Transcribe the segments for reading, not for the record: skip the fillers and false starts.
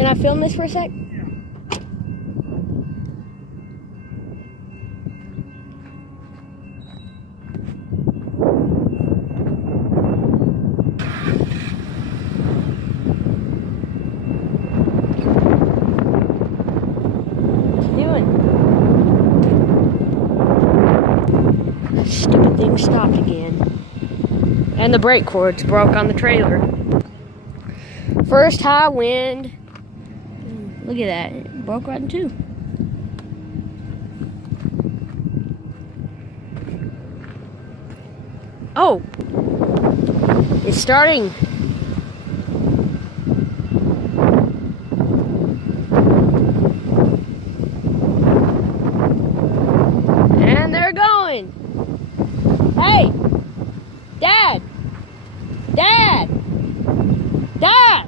Can I film this for a sec? Stupid thing stopped again. And the brake cords broke on the trailer. First high wind. Look at that. It broke right in two. Oh! It's starting. And they're going. Hey! Dad! Dad! Dad!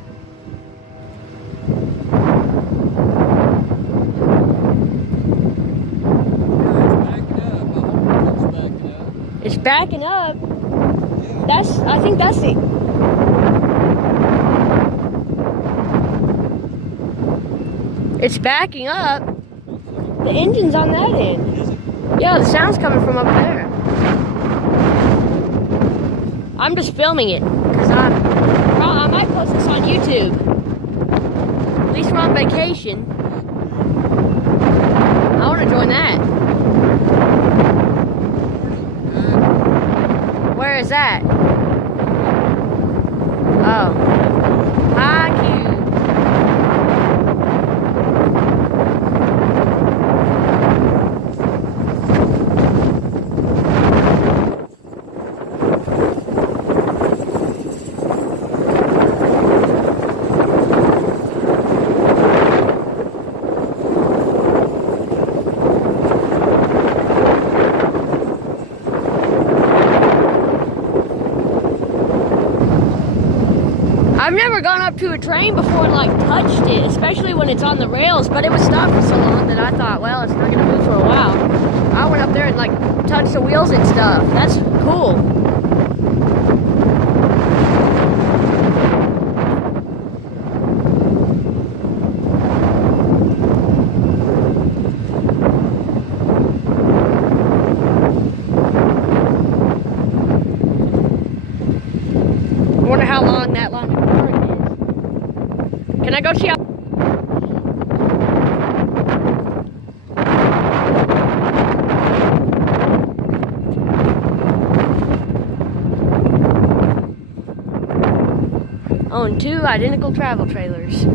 It's backing up. I think that's it. It's backing up. The engine's on that end. Yeah, the sound's coming from up there. I'm just filming it because I might post this on YouTube. At least we're on vacation. I want to join that. Where is that? Oh. Hi, cute. I've never gone up to a train before and like touched it, especially when it's on the rails, but it was stopped for so long that I thought, well, it's not gonna move for a while. I went up there and like touched the wheels and stuff. That's cool. I wonder how long that line of car is. Can I go see how? Own 2 identical travel trailers.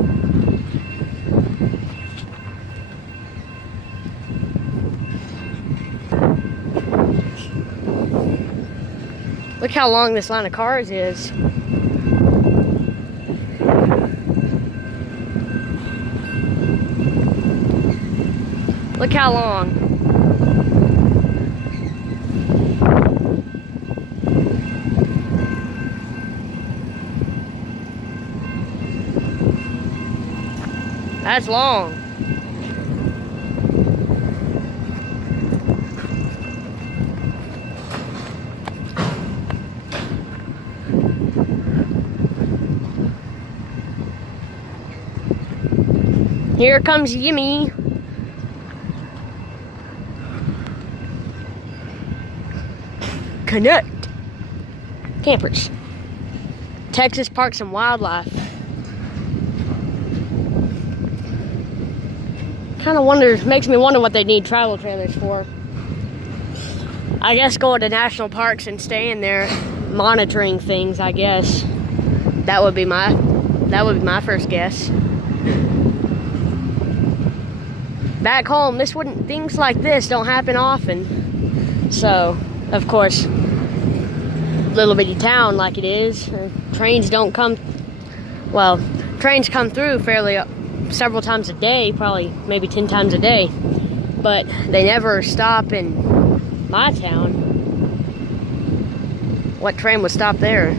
Look how long this line of cars is. Look how long. That's long. Here comes Yimmy. Connect. Campers. Texas Parks and Wildlife. Kind of wonders, makes me wonder what they need travel trailers for. I guess going to national parks and staying there, monitoring things, I guess. That would be my first guess. Back home, things like this don't happen often. So, of course, little bitty town like it is, trains don't come, well, trains come through several times a day, probably maybe 10 times a day, but they never stop in my town. What train would stop there?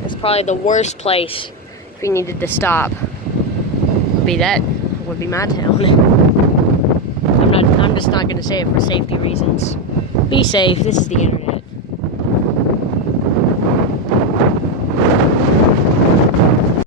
That's probably the worst place if you needed to stop. Would be my town. I'm just not gonna say it for safety reasons. Be safe, this is the internet.